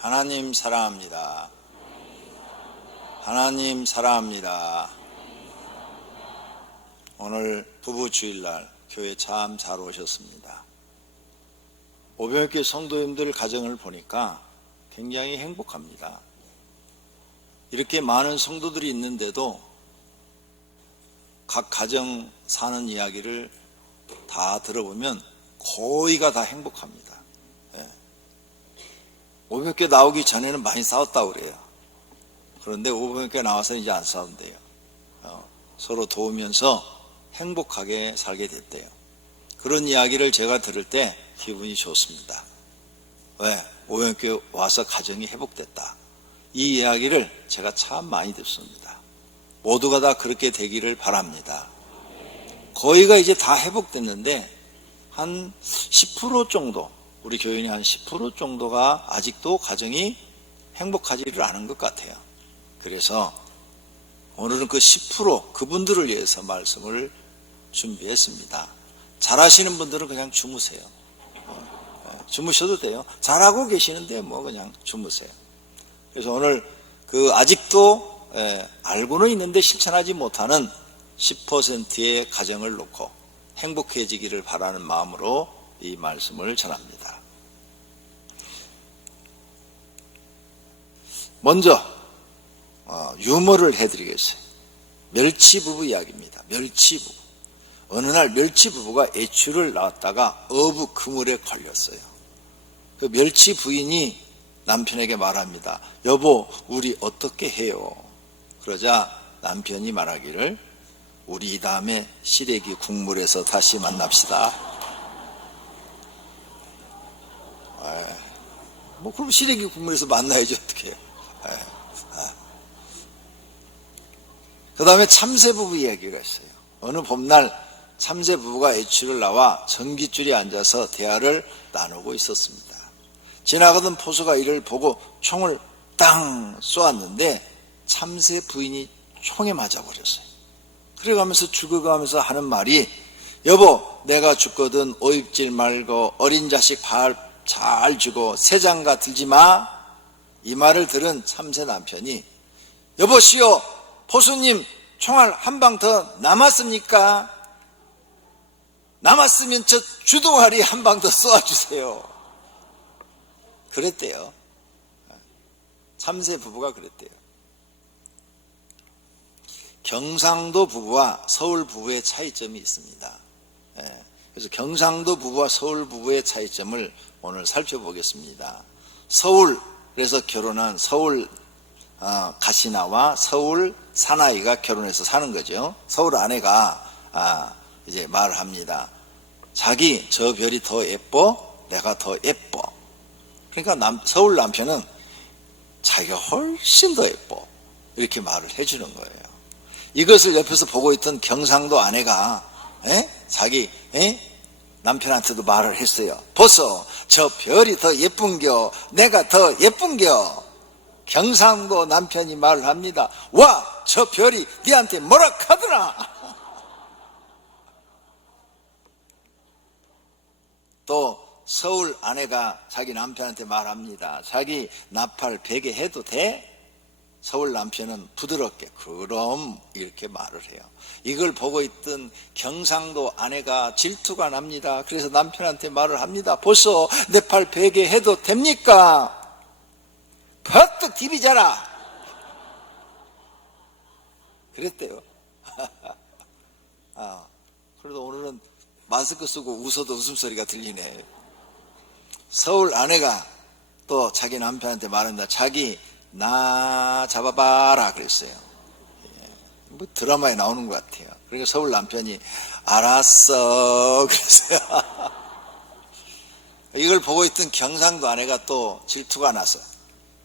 하나님 사랑합니다. 하나님 사랑합니다. 오늘 부부 주일날 교회 참 잘 오셨습니다. 오병이교회 성도님들 가정을 보니까 굉장히 행복합니다. 이렇게 많은 성도들이 있는데도 각 가정 사는 이야기를 다 들어보면 거의가 다 행복합니다. 오병이교회 나오기 전에는 많이 싸웠다고 그래요. 그런데 오병이교회 나와서 이제 안 싸운대요. 서로 도우면서 행복하게 살게 됐대요. 그런 이야기를 제가 들을 때 기분이 좋습니다. 왜? 오병이교회 와서 가정이 회복됐다. 이 이야기를 제가 참 많이 듣습니다. 모두가 다 그렇게 되기를 바랍니다. 거의가 이제 다 회복됐는데 한 10% 정도, 우리 교인이 한 10% 정도가 아직도 가정이 행복하지를 않은 것 같아요. 그래서 오늘은 그 10% 그분들을 위해서 말씀을 준비했습니다. 잘하시는 분들은 그냥 주무세요. 주무셔도 돼요. 잘하고 계시는데 뭐 그냥 주무세요. 그래서 오늘 그 아직도 알고는 있는데 실천하지 못하는 10%의 가정을 놓고 행복해지기를 바라는 마음으로 이 말씀을 전합니다. 먼저 유머를 해드리겠어요. 멸치부부 이야기입니다. 멸치부부. 어느 날 멸치부부가 애출을 나왔다가 어부 그물에 걸렸어요. 그 멸치 부인이 남편에게 말합니다. 여보, 우리 어떻게 해요? 그러자 남편이 말하기를 우리 이 다음에 시래기 국물에서 다시 만납시다. 뭐 그럼 시래기 국물에서 만나야지 어떻게 해요? 그 다음에 참새 부부 이야기가 있어요. 어느 봄날 참새 부부가 애출을 나와 전깃줄에 앉아서 대화를 나누고 있었습니다. 지나가던 포수가 이를 보고 총을 땅 쏘았는데 참새 부인이 총에 맞아버렸어요. 그래가면서 죽어가면서 하는 말이 여보, 내가 죽거든 오입질 말고 어린 자식 발 잘 주고 새장가 들지 마. 이 말을 들은 참새 남편이 여보시오, 포수님 총알 한 방 더 남았습니까? 남았으면 저 주둥아리 한 방 더 쏘아주세요. 그랬대요. 참새 부부가 그랬대요. 경상도 부부와 서울 부부의 차이점이 있습니다. 그래서 경상도 부부와 서울 부부의 차이점을 오늘 살펴보겠습니다. 서울에서 결혼한 서울 가시나와 서울 사나이가 결혼해서 사는 거죠. 서울 아내가 이제 말을 합니다. 자기 저 별이 더 예뻐? 내가 더 예뻐. 그러니까 서울 남편은 자기가 훨씬 더 예뻐. 이렇게 말을 해주는 거예요. 이것을 옆에서 보고 있던 경상도 아내가 자기 남편한테도 말을 했어요. 보소, 저 별이 더 예쁜겨? 내가 더 예쁜겨? 경상도 남편이 말을 합니다. 와, 저 별이 니한테 뭐라 카더라. 또 서울 아내가 자기 남편한테 말합니다. 자기 나팔 베개 해도 돼? 서울 남편은 부드럽게 그럼 이렇게 말을 해요. 이걸 보고 있던 경상도 아내가 질투가 납니다. 그래서 남편한테 말을 합니다. 보소, 내 팔 베개 해도 됩니까? 버뜩 디비자라. 그랬대요. 그래도 오늘은 마스크 쓰고 웃어도 웃음소리가 들리네. 서울 아내가 또 자기 남편한테 말합니다. 자기 나 잡아봐라 그랬어요. 뭐 드라마에 나오는 것 같아요. 그러니까 서울 남편이 알았어 그랬어요. 이걸 보고 있던 경상도 아내가 또 질투가 나서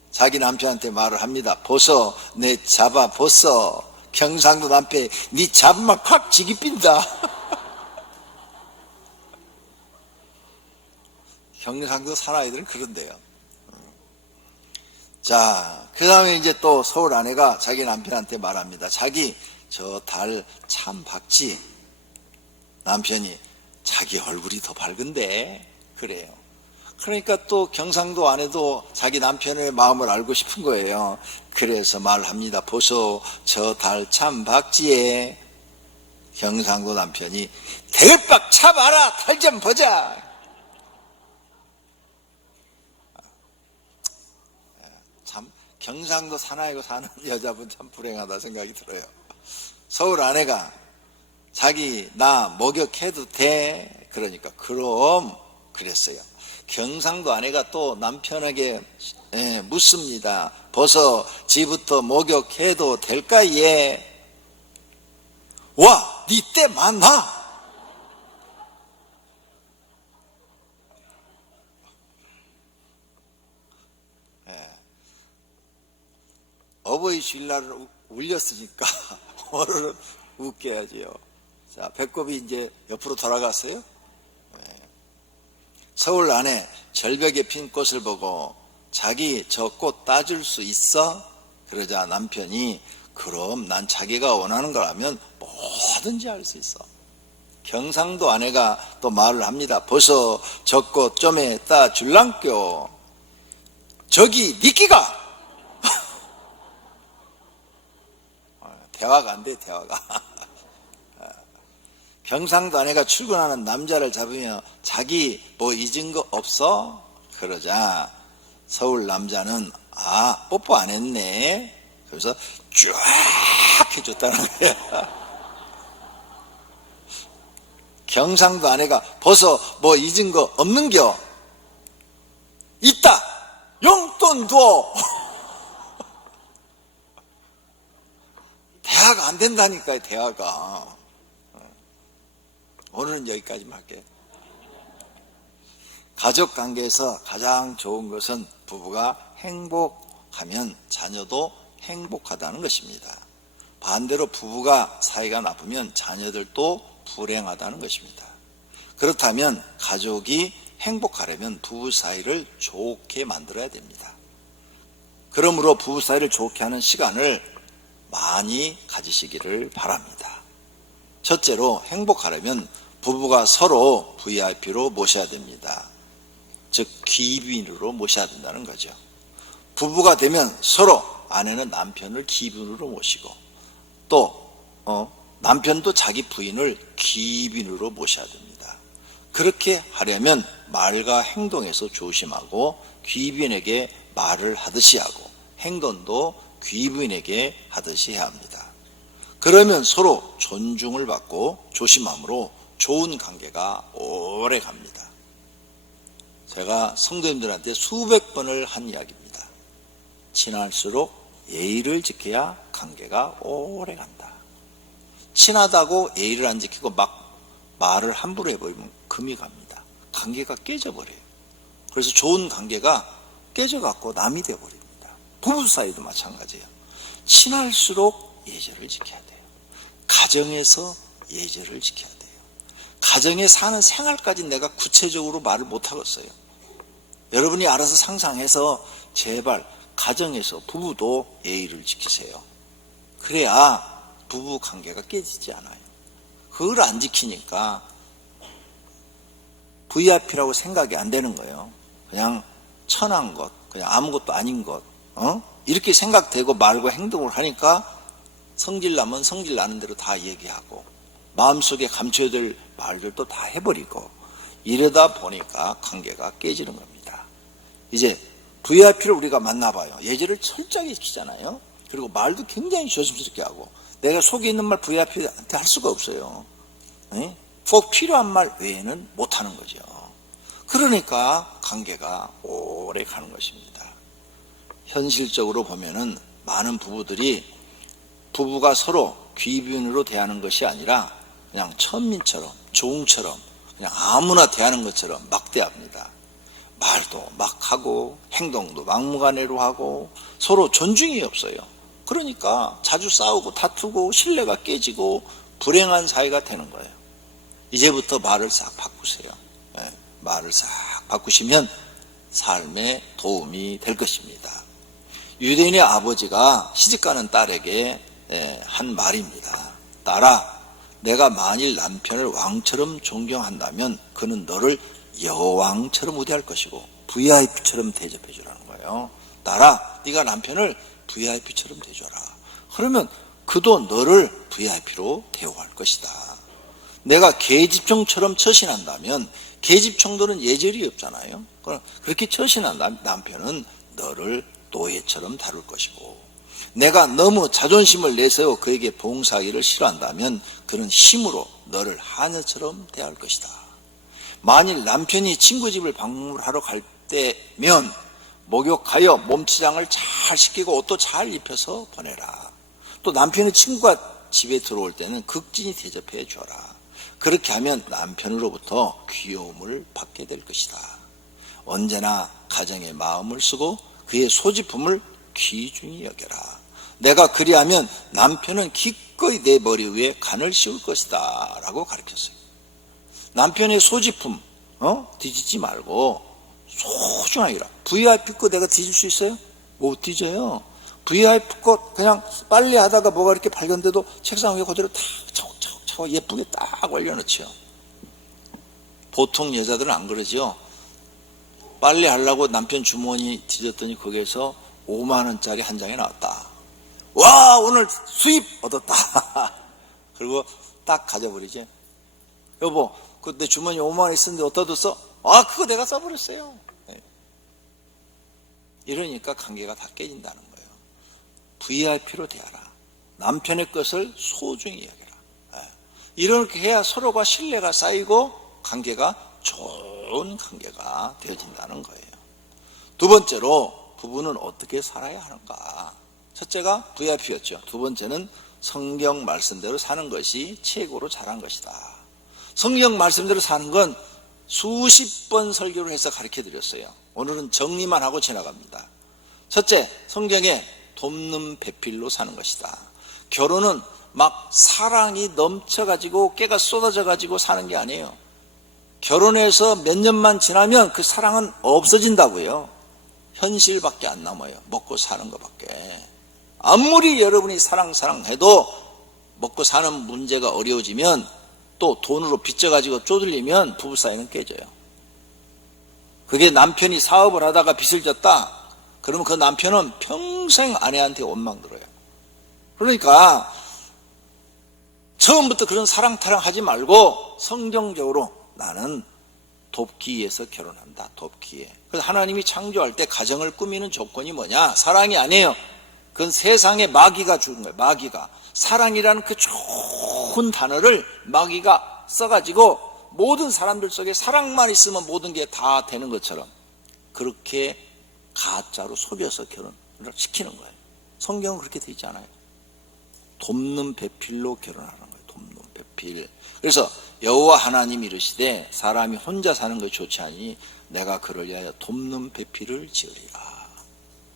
자기 남편한테 말을 합니다. 보소, 내 잡아보소. 경상도 남편이 니 잡으면 확 지기 빈다. 경상도 사나이들은 그런데요. 자, 그 다음에 이제 또 서울 아내가 자기 남편한테 말합니다. 자기 저 달 참 밝지? 남편이 자기 얼굴이 더 밝은데 그래요. 그러니까 또 경상도 안에도 자기 남편의 마음을 알고 싶은 거예요. 그래서 말합니다. 보소 저 달 참 박지에. 경상도 남편이 대을박 차봐라 달 좀 보자. 참 경상도 사나이고 사는 여자분 참 불행하다 생각이 들어요. 서울 아내가 자기 나 목욕해도 돼? 그러니까 그럼 그랬어요. 경상도 아내가 또 남편에게 묻습니다. 벌써 지부터 목욕해도 될까? 예. 와, 니 때 많나? 어버이 주일날은 울렸으니까 오늘은 웃겨야지요. 자, 배꼽이 이제 옆으로 돌아갔어요. 서울 안에 절벽에 핀 꽃을 보고 자기 저 꽃 따줄 수 있어? 그러자 남편이 그럼 난 자기가 원하는 거라면 뭐든지 할 수 있어. 경상도 아내가 또 말을 합니다. 벌써 저 꽃 좀에 따줄랑껴. 저기 니끼가 대화가 안 돼, 대화가. 경상도 아내가 출근하는 남자를 잡으며 자기 뭐 잊은 거 없어? 그러자 서울 남자는 아, 뽀뽀 안 했네. 그래서 쫙 해줬다는 거야. 경상도 아내가 벌써 뭐 잊은 거 없는겨? 있다! 용돈 줘! 대화가 안 된다니까요, 대화가. 오늘은 여기까지만 할게요. 가족 관계에서 가장 좋은 것은 부부가 행복하면 자녀도 행복하다는 것입니다. 반대로 부부가 사이가 나쁘면 자녀들도 불행하다는 것입니다. 그렇다면 가족이 행복하려면 부부 사이를 좋게 만들어야 됩니다. 그러므로 부부 사이를 좋게 하는 시간을 많이 가지시기를 바랍니다. 첫째로 행복하려면 부부가 서로 VIP로 모셔야 됩니다. 즉 귀빈으로 모셔야 된다는 거죠. 부부가 되면 서로 아내는 남편을 귀빈으로 모시고 또 남편도 자기 부인을 귀빈으로 모셔야 됩니다. 그렇게 하려면 말과 행동에서 조심하고 귀빈에게 말을 하듯이 하고 행동도 귀빈에게 하듯이 해야 합니다. 그러면 서로 존중을 받고 조심함으로 좋은 관계가 오래 갑니다. 제가 성도님들한테 수백 번을 한 이야기입니다. 친할수록 예의를 지켜야 관계가 오래 간다. 친하다고 예의를 안 지키고 막 말을 함부로 해버리면 금이 갑니다. 관계가 깨져버려요. 그래서 좋은 관계가 깨져갖고 남이 돼버립니다. 부부 사이도 마찬가지예요. 친할수록 예절을 지켜야 돼요. 가정에서 예절을 지켜야 돼요. 가정에 사는 생활까지 내가 구체적으로 말을 못하겠어요. 여러분이 알아서 상상해서 제발 가정에서 부부도 예의를 지키세요. 그래야 부부 관계가 깨지지 않아요. 그걸 안 지키니까 VIP라고 생각이 안 되는 거예요. 그냥 천한 것, 그냥 아무것도 아닌 것, 이렇게 생각되고 말과 행동을 하니까 성질나면 성질나는 대로 다 얘기하고 마음속에 감춰야 될 말들도 다 해버리고 이러다 보니까 관계가 깨지는 겁니다. 이제 VIP를 우리가 만나봐요. 예절을 철저하게 지키잖아요. 그리고 말도 굉장히 조심스럽게 하고 내가 속에 있는 말 VIP한테 할 수가 없어요. 꼭 필요한 말 외에는 못하는 거죠. 그러니까 관계가 오래 가는 것입니다. 현실적으로 보면은 많은 부부들이 부부가 서로 귀빈으로 대하는 것이 아니라 그냥 천민처럼 종처럼 그냥 아무나 대하는 것처럼 막 대합니다. 말도 막 하고 행동도 막무가내로 하고 서로 존중이 없어요. 그러니까 자주 싸우고 다투고 신뢰가 깨지고 불행한 사이가 되는 거예요. 이제부터 말을 싹 바꾸세요. 말을 싹 바꾸시면 삶에 도움이 될 것입니다. 유대인의 아버지가 시집가는 딸에게 한 말입니다. 딸아, 내가 만일 남편을 왕처럼 존경한다면 그는 너를 여왕처럼 우대할 것이고 VIP처럼 대접해 주라는 거예요. 나라, 네가 남편을 VIP처럼 대줘라. 그러면 그도 너를 VIP로 대우할 것이다. 내가 계집종처럼 처신한다면, 계집종들은 예절이 없잖아요. 그렇게 처신한 남편은 너를 노예처럼 다룰 것이고, 내가 너무 자존심을 내세워 그에게 봉사하기를 싫어한다면 그는 힘으로 너를 하녀처럼 대할 것이다. 만일 남편이 친구 집을 방문하러 갈 때면 목욕하여 몸치장을 잘 시키고 옷도 잘 입혀서 보내라. 또 남편의 친구가 집에 들어올 때는 극진히 대접해 줘라. 그렇게 하면 남편으로부터 귀여움을 받게 될 것이다. 언제나 가정에 마음을 쓰고 그의 소지품을 귀중히 여겨라. 내가 그리하면 남편은 기꺼이 내 머리 위에 간을 씌울 것이다 라고 가르쳤어요. 남편의 소지품 뒤집지 말고 소중하게라. VIP 거 내가 뒤질 수 있어요? 못 뒤져요. VIP 거 그냥 빨리 하다가 뭐가 이렇게 발견돼도 책상 위에 그대로 탁 차곡차곡 예쁘게 딱 올려놓죠. 보통 여자들은 안 그러죠. 빨리 하려고 남편 주머니 뒤졌더니 거기에서 5만 원짜리 한 장이 나왔다. 와, 오늘 수입 얻었다. 그리고 딱 가져버리지. 여보, 그 내 주머니에 5만 원 있었는데 어디다 뒀어? 아, 그거 내가 써버렸어요. 이러니까 관계가 다 깨진다는 거예요. VIP로 대하라. 남편의 것을 소중히 여겨라. 이렇게 해야 서로가 신뢰가 쌓이고 관계가 좋은 관계가 되어진다는 거예요. 두 번째로 부부는 어떻게 살아야 하는가. 첫째가 VIP였죠. 두 번째는 성경 말씀대로 사는 것이 최고로 잘한 것이다. 성경 말씀대로 사는 건 수십 번 설교를 해서 가르쳐 드렸어요. 오늘은 정리만 하고 지나갑니다. 첫째, 성경에 돕는 배필로 사는 것이다. 결혼은 막 사랑이 넘쳐가지고 깨가 쏟아져가지고 사는 게 아니에요. 결혼해서 몇 년만 지나면 그 사랑은 없어진다고요. 현실밖에 안 남아요. 먹고 사는 것밖에. 아무리 여러분이 사랑해도 먹고 사는 문제가 어려워지면 또 돈으로 빚져가지고 쪼들리면 부부 사이는 깨져요. 그게 남편이 사업을 하다가 빚을 졌다. 그러면 그 남편은 평생 아내한테 원망 들어요. 그러니까 처음부터 그런 사랑 타령하지 말고 성경적으로 나는 돕기 위해서 결혼한다. 돕기 위해. 그래서 하나님이 창조할 때 가정을 꾸미는 조건이 뭐냐? 사랑이 아니에요. 그건 세상에 마귀가 주는 거예요. 마귀가. 사랑이라는 그 좋은 단어를 마귀가 써가지고 모든 사람들 속에 사랑만 있으면 모든 게 다 되는 것처럼 그렇게 가짜로 속여서 결혼을 시키는 거예요. 성경은 그렇게 되어 있지 않아요. 돕는 배필로 결혼하는 거예요. 돕는 배필. 그래서 여호와 하나님이 이르시되 사람이 혼자 사는 것이 좋지 않으니 내가 그를 위하여 돕는 배필을 지으리라.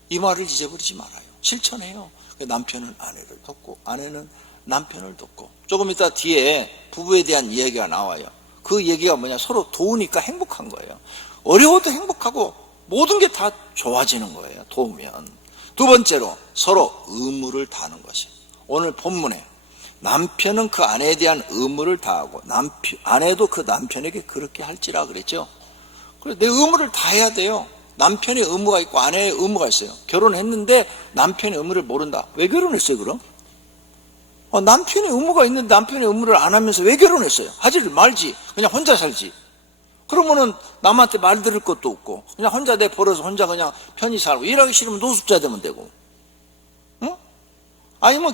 이 말을 잊어버리지 말아요. 실천해요. 남편은 아내를 돕고 아내는 남편을 돕고. 조금 이따 뒤에 부부에 대한 이야기가 나와요. 그 얘기가 뭐냐? 서로 도우니까 행복한 거예요. 어려워도 행복하고 모든 게 다 좋아지는 거예요. 도우면. 두 번째로 서로 의무를 다하는 것이. 오늘 본문에 남편은 그 아내에 대한 의무를 다하고 아내도 그 남편에게 그렇게 할지라 그랬죠. 그래서 내 의무를 다해야 돼요. 남편의 의무가 있고 아내의 의무가 있어요. 결혼했는데 남편의 의무를 모른다. 왜 결혼했어요 그럼? 남편의 의무가 있는데 남편의 의무를 안 하면서 왜 결혼했어요? 하지를 말지. 그냥 혼자 살지. 그러면은 남한테 말 들을 것도 없고 그냥 혼자 내 벌어서 혼자 그냥 편히 살고 일하기 싫으면 노숙자 되면 되고, 응? 아니면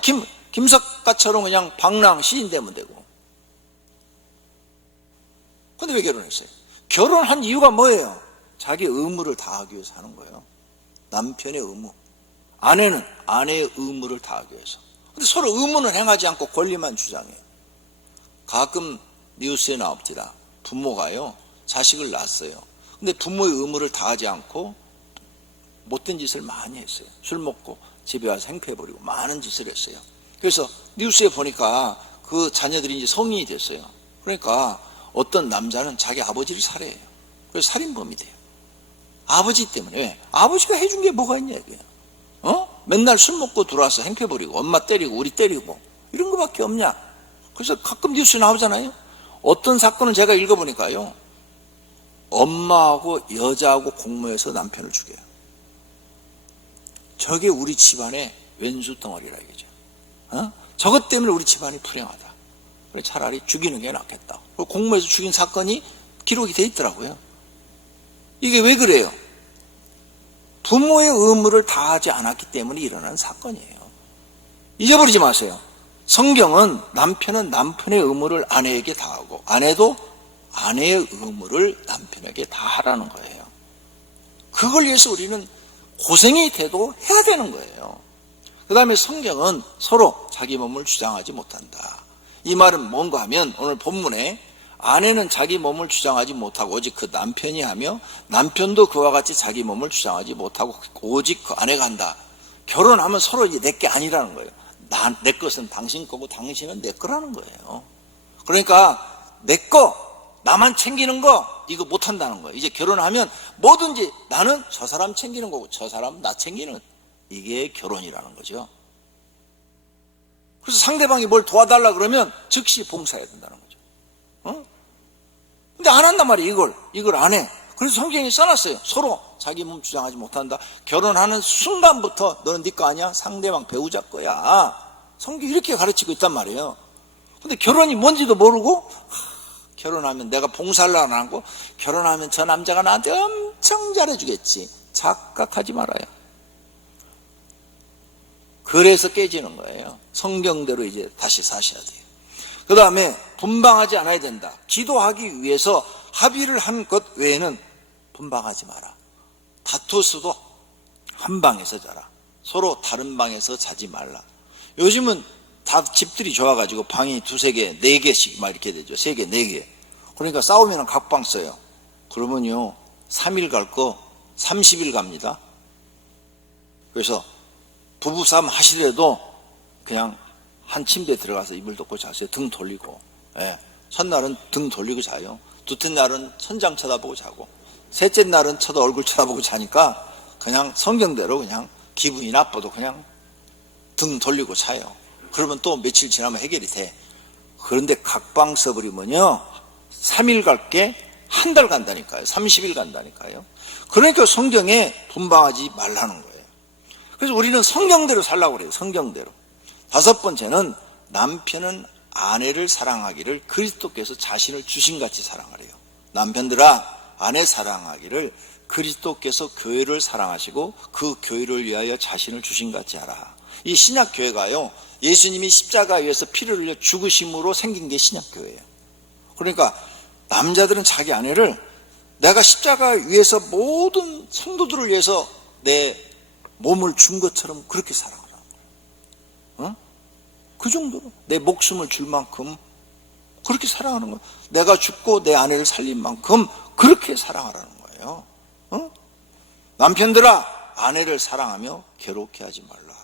김석가처럼 그냥 방랑 시인 되면 되고. 근데 왜 결혼했어요? 결혼한 이유가 뭐예요? 자기 의무를 다하기 위해서 하는 거예요. 남편의 의무. 아내는 아내의 의무를 다하기 위해서. 근데 서로 의무는 행하지 않고 권리만 주장해요. 가끔 뉴스에 나옵니다. 부모가요 자식을 낳았어요. 근데 부모의 의무를 다하지 않고 못된 짓을 많이 했어요. 술 먹고 집에 와서 행패부리고 많은 짓을 했어요. 그래서 뉴스에 보니까 그 자녀들이 이제 성인이 됐어요. 그러니까 어떤 남자는 자기 아버지를 살해해요. 그래서 살인범이 돼요. 아버지 때문에. 왜? 아버지가 해준 게 뭐가 있냐 이게. 맨날 술 먹고 들어와서 행패 부리고 엄마 때리고 우리 때리고 이런 거밖에 없냐. 그래서 가끔 뉴스에 나오잖아요. 어떤 사건을 제가 읽어보니까요, 엄마하고 여자하고 공모해서 남편을 죽여요. 저게 우리 집안의 왼수 덩어리라 이거죠. 저것 때문에 우리 집안이 불행하다. 그래 차라리 죽이는 게 낫겠다. 그리고 공모해서 죽인 사건이 기록이 돼 있더라고요. 이게 왜 그래요? 부모의 의무를 다하지 않았기 때문에 일어난 사건이에요. 잊어버리지 마세요. 성경은 남편은 남편의 의무를 아내에게 다하고 아내도 아내의 의무를 남편에게 다하라는 거예요. 그걸 위해서 우리는 고생이 돼도 해야 되는 거예요. 그 다음에 성경은 서로 자기 몸을 주장하지 못한다. 이 말은 뭔가 하면 오늘 본문에 아내는 자기 몸을 주장하지 못하고 오직 그 남편이 하며 남편도 그와 같이 자기 몸을 주장하지 못하고 오직 그 아내가 한다. 결혼하면 서로 이제 내게 아니라는 거예요. 내 것은 당신 거고 당신은 내 거라는 거예요. 그러니까 내 거, 나만 챙기는 거 이거 못한다는 거예요. 이제 결혼하면 뭐든지 나는 저 사람 챙기는 거고 저 사람 나 챙기는, 이게 결혼이라는 거죠. 그래서 상대방이 뭘 도와달라 그러면 즉시 봉사해야 된다는 거죠. 근데 안 한단 말이에요. 이걸 안 해. 그래서 성경이 써놨어요. 서로 자기 몸 주장하지 못한다. 결혼하는 순간부터 너는 네 거 아니야? 상대방 배우자 거야. 성경이 이렇게 가르치고 있단 말이에요. 근데 결혼이 뭔지도 모르고 결혼하면 내가 봉사를 안 하고 결혼하면 저 남자가 나한테 엄청 잘해주겠지. 착각하지 말아요. 그래서 깨지는 거예요. 성경대로 이제 다시 사셔야 돼요. 그 다음에 분방하지 않아야 된다. 기도하기 위해서 합의를 한 것 외에는 분방하지 마라. 다투어도 한 방에서 자라. 서로 다른 방에서 자지 말라. 요즘은 다 집들이 좋아가지고 방이 두세 개, 네 개씩 막 이렇게 되죠. 세 개, 네 개. 그러니까 싸우면 각방 써요. 그러면요 3일 갈 거 30일 갑니다. 그래서 부부싸움 하시더라도 그냥 한 침대에 들어가서 이불 덮고 자세요. 등 돌리고. 예. 첫날은 등 돌리고 자요. 두째 날은 천장 쳐다보고 자고, 셋째 날은 쳐다 얼굴 쳐다보고 자니까 그냥 성경대로 그냥 기분이 나빠도 그냥 등 돌리고 자요. 그러면 또 며칠 지나면 해결이 돼. 그런데 각방 써버리면요 3일 갈 게 한 달 간다니까요. 30일 간다니까요. 그러니까 성경에 분방하지 말라는 거예요. 그래서 우리는 성경대로 살라고 그래요. 성경대로. 다섯 번째는 남편은 아내를 사랑하기를 그리스도께서 자신을 주신같이 사랑하래요. 남편들아 아내 사랑하기를 그리스도께서 교회를 사랑하시고 그 교회를 위하여 자신을 주신같이 하라. 이 신약교회가요 예수님이 십자가에 의해서 피를 흘려 죽으심으로 생긴 게 신약교회예요. 그러니까 남자들은 자기 아내를 내가 십자가 위에서 모든 성도들을 위해서 내 몸을 준 것처럼 그렇게 사랑하라. 그 정도로 내 목숨을 줄 만큼 그렇게 사랑하는 거예요. 내가 죽고 내 아내를 살린 만큼 그렇게 사랑하라는 거예요. 남편들아 아내를 사랑하며 괴롭게 하지 말라.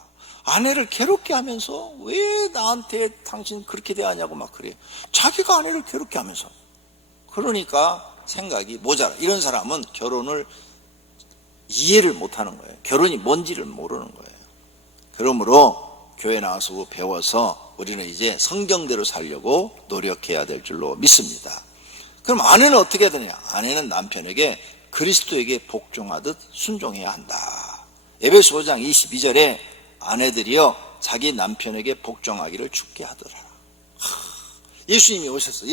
아내를 괴롭게 하면서 왜 나한테 당신 그렇게 대하냐고 막 그래요. 자기가 아내를 괴롭게 하면서. 그러니까 생각이 모자라. 이런 사람은 결혼을 이해를 못하는 거예요. 결혼이 뭔지를 모르는 거예요. 그러므로 교회 나와서 배워서 우리는 이제 성경대로 살려고 노력해야 될 줄로 믿습니다. 그럼 아내는 어떻게 해야 되냐? 아내는 남편에게 그리스도에게 복종하듯 순종해야 한다. 에베소 5장 22절에 아내들이여 자기 남편에게 복종하기를 죽게 하더라. 예수님이 오셨어.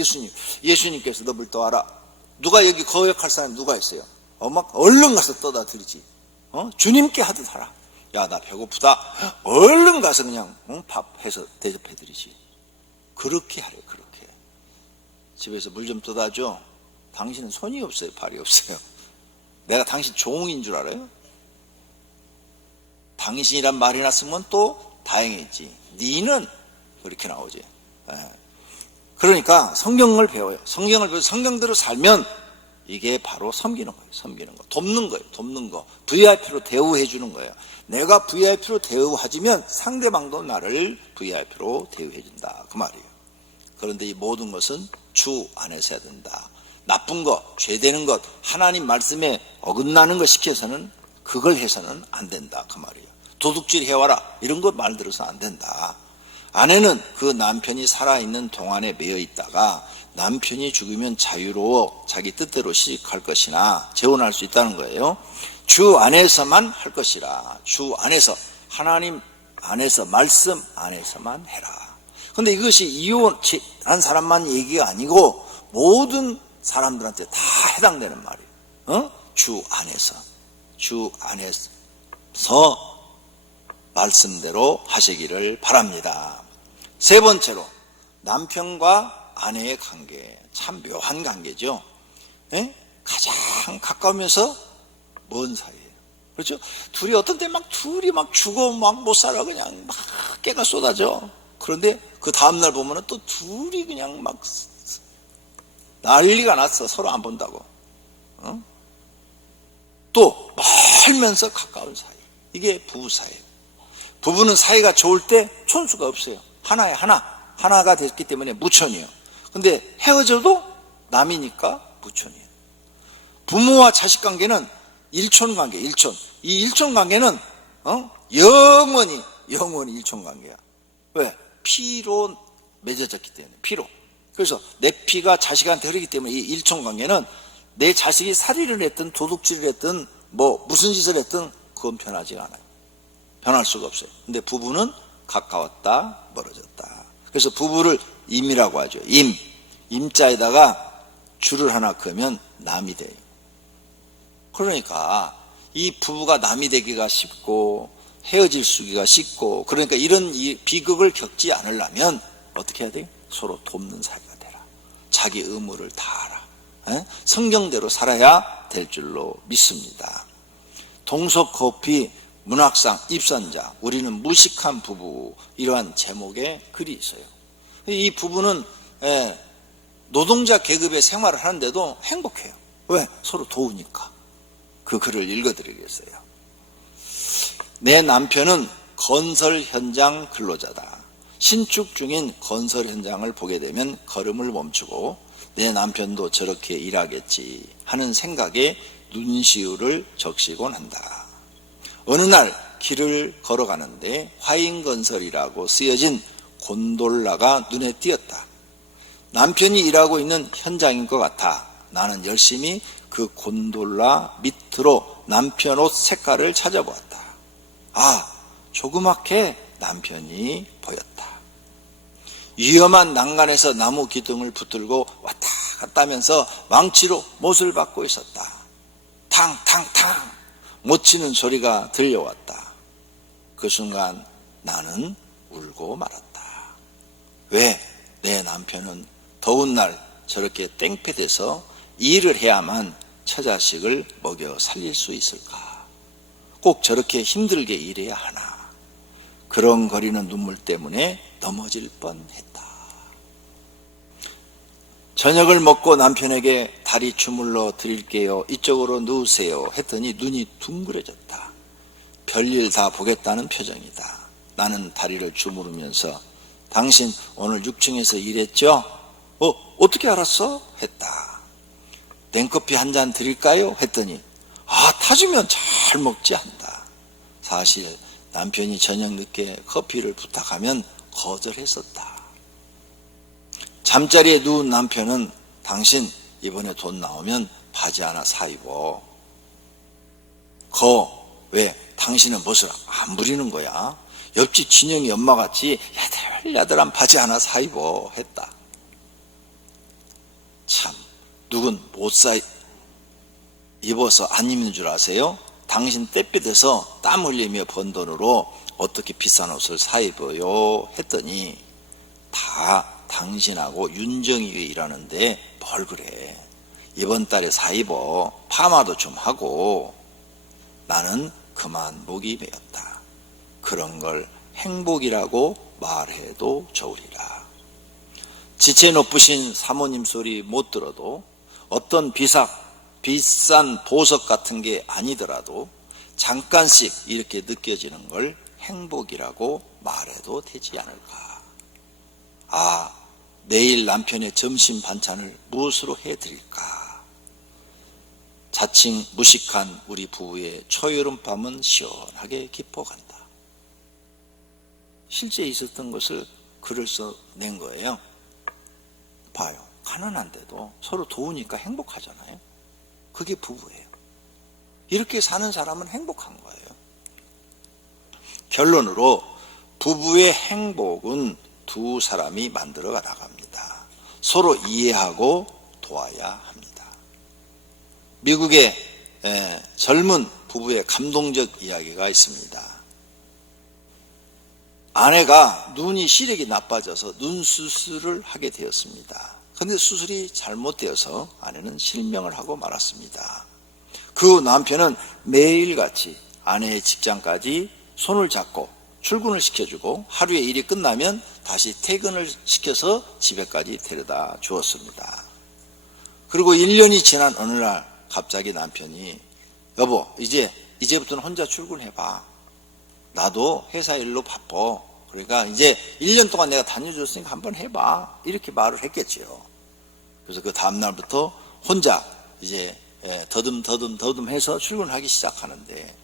예수님께서 너를 떠와라. 누가 여기 거역할 사람이 누가 있어요? 막 얼른 가서 떠다 드리지. 주님께 하듯 하라. 야, 나 배고프다. 얼른 가서 그냥 밥 해서 대접해 드리지. 그렇게 하래. 그렇게. 집에서 물 좀 떠다 줘. 당신은 손이 없어요, 발이 없어요. 내가 당신 종인 줄 알아요? 당신이란 말이 났으면 또 다행이지. 니는 그렇게 나오지. 그러니까 성경을 배워요. 성경을 배워서 성경대로 살면 이게 바로 섬기는 거예요. 섬기는 거. 돕는 거예요. 돕는 거. VIP로 대우해 주는 거예요. 내가 VIP로 대우하지면 상대방도 나를 VIP로 대우해 준다. 그 말이에요. 그런데 이 모든 것은 주 안에서 해야 된다. 나쁜 것, 죄되는 것, 하나님 말씀에 어긋나는 것 시켜서는 그걸 해서는 안 된다. 그 말이에요. 도둑질 해와라. 이런 거 말 들어서 안 된다. 아내는 그 남편이 살아있는 동안에 매여 있다가 남편이 죽으면 자유로워 자기 뜻대로 시집갈 것이나 재혼할 수 있다는 거예요. 주 안에서만 할 것이라. 주 안에서, 하나님 안에서, 말씀 안에서만 해라. 근데 이것이 이혼한 사람만 얘기가 아니고 모든 사람들한테 다 해당되는 말이에요. 주 안에서 말씀대로 하시기를 바랍니다. 세 번째로, 남편과 아내의 관계, 참 묘한 관계죠. 예? 가장 가까우면서 먼 사이예요. 그렇죠? 둘이 어떤 때 둘이 죽어 못 살아, 그냥 깨가 쏟아져. 그런데 그 다음날 보면은 또 둘이 그냥 난리가 났어. 서로 안 본다고. 또 멀면서 가까운 사이. 이게 부부 사이예요. 부부는 사이가 좋을 때 촌수가 없어요. 하나에 하나가 됐기 때문에 무촌이에요. 근데 헤어져도 남이니까 무촌이에요. 부모와 자식 관계는 일촌 관계, 일촌. 이 일촌 관계는 영원히 일촌 관계야. 왜? 피로 맺어졌기 때문에. 피로. 그래서 내 피가 자식한테 흐르기 때문에 이 일촌 관계는 내 자식이 살인을 했든 도둑질을 했든 무슨 짓을 했든 그건 변하지 않아요. 변할 수가 없어요. 근데 부부는 가까웠다 멀어졌다. 그래서 부부를 임이라고 하죠. 임자에다가 줄을 하나 그으면 남이 돼요. 그러니까 이 부부가 남이 되기가 쉽고 헤어질 수기가 쉽고, 그러니까 이런 비극을 겪지 않으려면 어떻게 해야 돼요? 서로 돕는 사이가 되라. 자기 의무를 다하라. 성경대로 살아야 될 줄로 믿습니다. 동서코피 문학상 입선자, 우리는 무식한 부부, 이러한 제목의 글이 있어요. 이 부부는 노동자 계급의 생활을 하는데도 행복해요. 왜? 서로 도우니까. 그 글을 읽어드리겠어요. 내 남편은 건설 현장 근로자다. 신축 중인 건설 현장을 보게 되면 걸음을 멈추고 내 남편도 저렇게 일하겠지 하는 생각에 눈시울을 적시곤 한다. 어느 날 길을 걸어가는데 화인건설이라고 쓰여진 곤돌라가 눈에 띄었다. 남편이 일하고 있는 현장인 것 같아 나는 열심히 그 곤돌라 밑으로 남편 옷 색깔을 찾아보았다. 조그맣게 남편이 보였다. 위험한 난간에서 나무 기둥을 붙들고 왔다 갔다 하면서 망치로 못을 박고 있었다. 탕탕탕 못 치는 소리가 들려왔다. 그 순간 나는 울고 말았다. 왜 내 남편은 더운 날 저렇게 땡볕에서 일을 해야만 처자식을 먹여 살릴 수 있을까? 꼭 저렇게 힘들게 일해야 하나? 그렁거리는 눈물 때문에 넘어질 뻔했다. 저녁을 먹고 남편에게 다리 주물러 드릴게요. 이쪽으로 누우세요. 했더니 눈이 둥그레졌다. 별일 다 보겠다는 표정이다. 나는 다리를 주무르면서 당신 오늘 6층에서 일했죠? 어떻게 알았어? 했다. 냉커피 한 잔 드릴까요? 했더니 타주면 잘 먹지 한다. 사실 남편이 저녁 늦게 커피를 부탁하면 거절했었다. 잠자리에 누운 남편은 당신 이번에 돈 나오면 바지 하나 사 입어. 왜 당신은 멋을 안 부리는 거야? 옆집 진영이 엄마같이 야들야들한 바지 하나 사 입어 했다. 참, 누군 못 사 입어서 안 입는 줄 아세요? 당신 떼빛에서 땀 흘리며 번 돈으로 어떻게 비싼 옷을 사 입어요? 했더니 다 당신하고 윤정이가 일하는데 뭘 그래. 이번 달에 사 입어. 파마도 좀 하고. 나는 그만 목이 메었다. 그런 걸 행복이라고 말해도 좋으리라. 지체 높으신 사모님 소리 못 들어도 어떤 비싼 보석 같은 게 아니더라도 잠깐씩 이렇게 느껴지는 걸 행복이라고 말해도 되지 않을까. 내일 남편의 점심 반찬을 무엇으로 해드릴까. 자칭 무식한 우리 부부의 초여름 밤은 시원하게 깊어간다. 실제 있었던 것을 글을 써낸 거예요. 봐요. 가난한데도 서로 도우니까 행복하잖아요. 그게 부부예요. 이렇게 사는 사람은 행복한 거예요. 결론으로 부부의 행복은 두 사람이 만들어 나갑니다. 서로 이해하고 도와야 합니다. 미국의 젊은 부부의 감동적 이야기가 있습니다. 아내가 눈이 시력이 나빠져서 눈 수술을 하게 되었습니다. 그런데 수술이 잘못되어서 아내는 실명을 하고 말았습니다. 그 남편은 매일같이 아내의 직장까지 손을 잡고 출근을 시켜주고 하루의 일이 끝나면 다시 퇴근을 시켜서 집에까지 데려다 주었습니다. 그리고 1년이 지난 어느 날 갑자기 남편이 여보 이제부터는 혼자 출근해봐. 나도 회사 일로 바빠. 그러니까 이제 1년 동안 내가 다녀줬으니까 한번 해봐. 이렇게 말을 했겠지요. 그래서 그 다음날부터 혼자 이제 더듬 해서 출근하기 시작하는데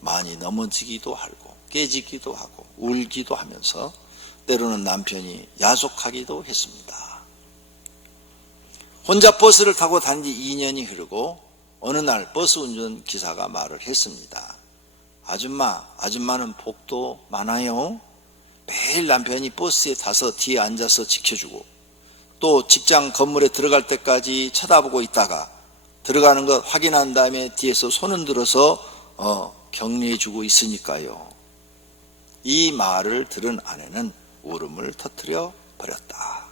많이 넘어지기도 하고 깨지기도 하고 울기도 하면서 때로는 남편이 야속하기도 했습니다. 혼자 버스를 타고 다닌 지 2년이 흐르고 어느 날 버스 운전기사가 말을 했습니다. 아줌마는 복도 많아요. 매일 남편이 버스에 타서 뒤에 앉아서 지켜주고 또 직장 건물에 들어갈 때까지 쳐다보고 있다가 들어가는 것 확인한 다음에 뒤에서 손 흔들어서 격려해주고 있으니까요. 이 말을 들은 아내는 울음을 터뜨려 버렸다.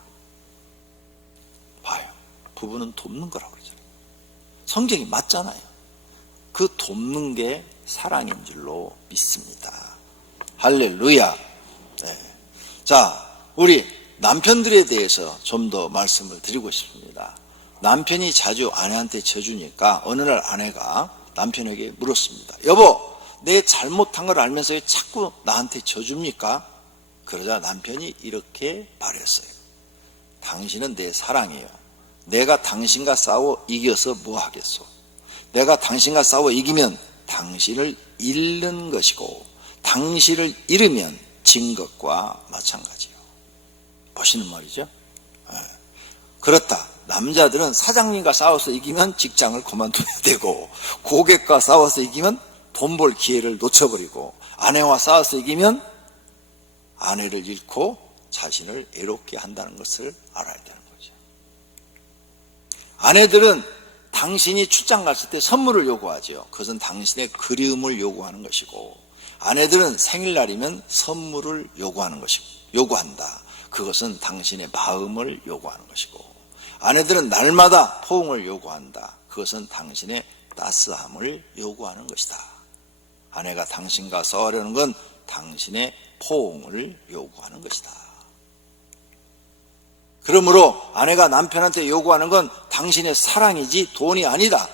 봐요. 부부는 돕는 거라고 그러잖아요. 성경이 맞잖아요. 그 돕는 게 사랑인 줄로 믿습니다. 할렐루야. 네. 자, 우리 남편들에 대해서 좀 더 말씀을 드리고 싶습니다. 남편이 자주 아내한테 져주니까 어느 날 아내가 남편에게 물었습니다. 여보, 내 잘못한 걸 알면서 왜 자꾸 나한테 져줍니까? 그러자 남편이 이렇게 말했어요. 당신은 내 사랑이에요. 내가 당신과 싸워 이겨서 뭐 하겠소? 내가 당신과 싸워 이기면 당신을 잃는 것이고 당신을 잃으면 진 것과 마찬가지요. 멋있는 말이죠. 그렇다. 남자들은 사장님과 싸워서 이기면 직장을 그만둬야 되고 고객과 싸워서 이기면 돈 벌 기회를 놓쳐버리고 아내와 싸워서 이기면 아내를 잃고 자신을 애롭게 한다는 것을 알아야 되는 거죠. 아내들은 당신이 출장 갔을 때 선물을 요구하죠. 그것은 당신의 그리움을 요구하는 것이고 아내들은 생일날이면 선물을 요구한다. 그것은 당신의 마음을 요구하는 것이고 아내들은 날마다 포옹을 요구한다. 그것은 당신의 따스함을 요구하는 것이다. 아내가 당신과 싸우려는 건 당신의 포옹을 요구하는 것이다. 그러므로 아내가 남편한테 요구하는 건 당신의 사랑이지 돈이 아니다.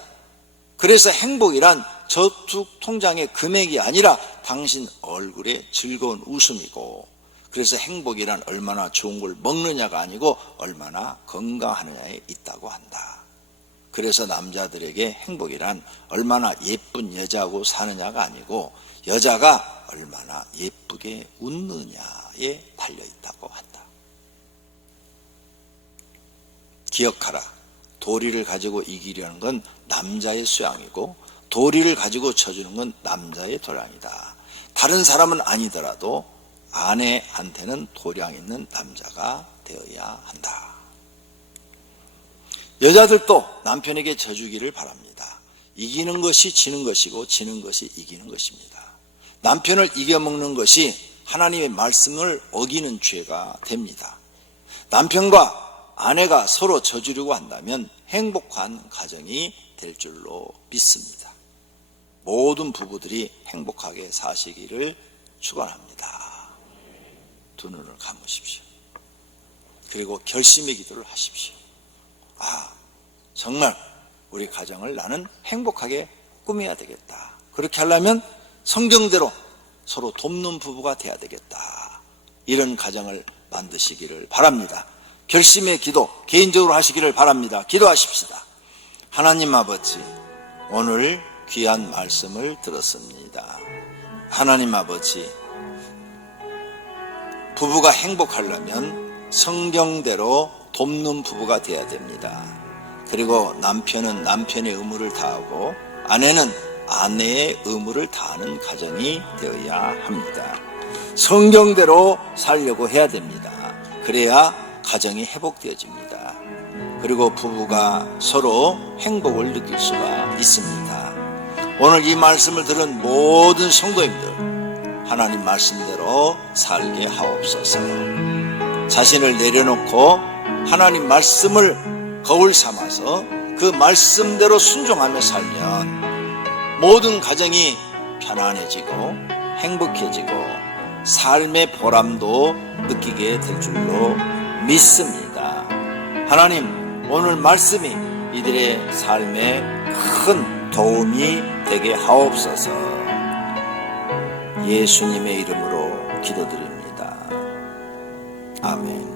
그래서 행복이란 저축 통장의 금액이 아니라 당신 얼굴의 즐거운 웃음이고 그래서 행복이란 얼마나 좋은 걸 먹느냐가 아니고 얼마나 건강하느냐에 있다고 한다. 그래서 남자들에게 행복이란 얼마나 예쁜 여자하고 사느냐가 아니고 여자가 얼마나 예쁘게 웃느냐에 달려있다고 한다. 기억하라. 도리를 가지고 이기려는 건 남자의 수양이고 도리를 가지고 쳐주는 건 남자의 도량이다. 다른 사람은 아니더라도 아내한테는 도량 있는 남자가 되어야 한다. 여자들도 남편에게 져주기를 바랍니다. 이기는 것이 지는 것이고 지는 것이 이기는 것입니다. 남편을 이겨먹는 것이 하나님의 말씀을 어기는 죄가 됩니다. 남편과 아내가 서로 져주려고 한다면 행복한 가정이 될 줄로 믿습니다. 모든 부부들이 행복하게 사시기를 축원합니다. 두 눈을 감으십시오. 그리고 결심의 기도를 하십시오. 정말 우리 가정을 나는 행복하게 꾸며야 되겠다. 그렇게 하려면 성경대로 서로 돕는 부부가 돼야 되겠다. 이런 가정을 만드시기를 바랍니다. 결심의 기도 개인적으로 하시기를 바랍니다. 기도하십시다. 하나님 아버지, 오늘 귀한 말씀을 들었습니다. 하나님 아버지, 부부가 행복하려면 성경대로 돕는 부부가 되어야 됩니다. 그리고 남편은 남편의 의무를 다하고 아내는 아내의 의무를 다하는 가정이 되어야 합니다. 성경대로 살려고 해야 됩니다. 그래야 가정이 회복되어집니다. 그리고 부부가 서로 행복을 느낄 수가 있습니다. 오늘 이 말씀을 들은 모든 성도님들, 하나님 말씀대로 살게 하옵소서. 자신을 내려놓고 하나님 말씀을 거울 삼아서 그 말씀대로 순종하며 살면 모든 가정이 편안해지고 행복해지고 삶의 보람도 느끼게 될 줄로 믿습니다. 하나님, 오늘 말씀이 이들의 삶에 큰 도움이 되게 하옵소서. 예수님의 이름으로 기도드립니다. 아멘.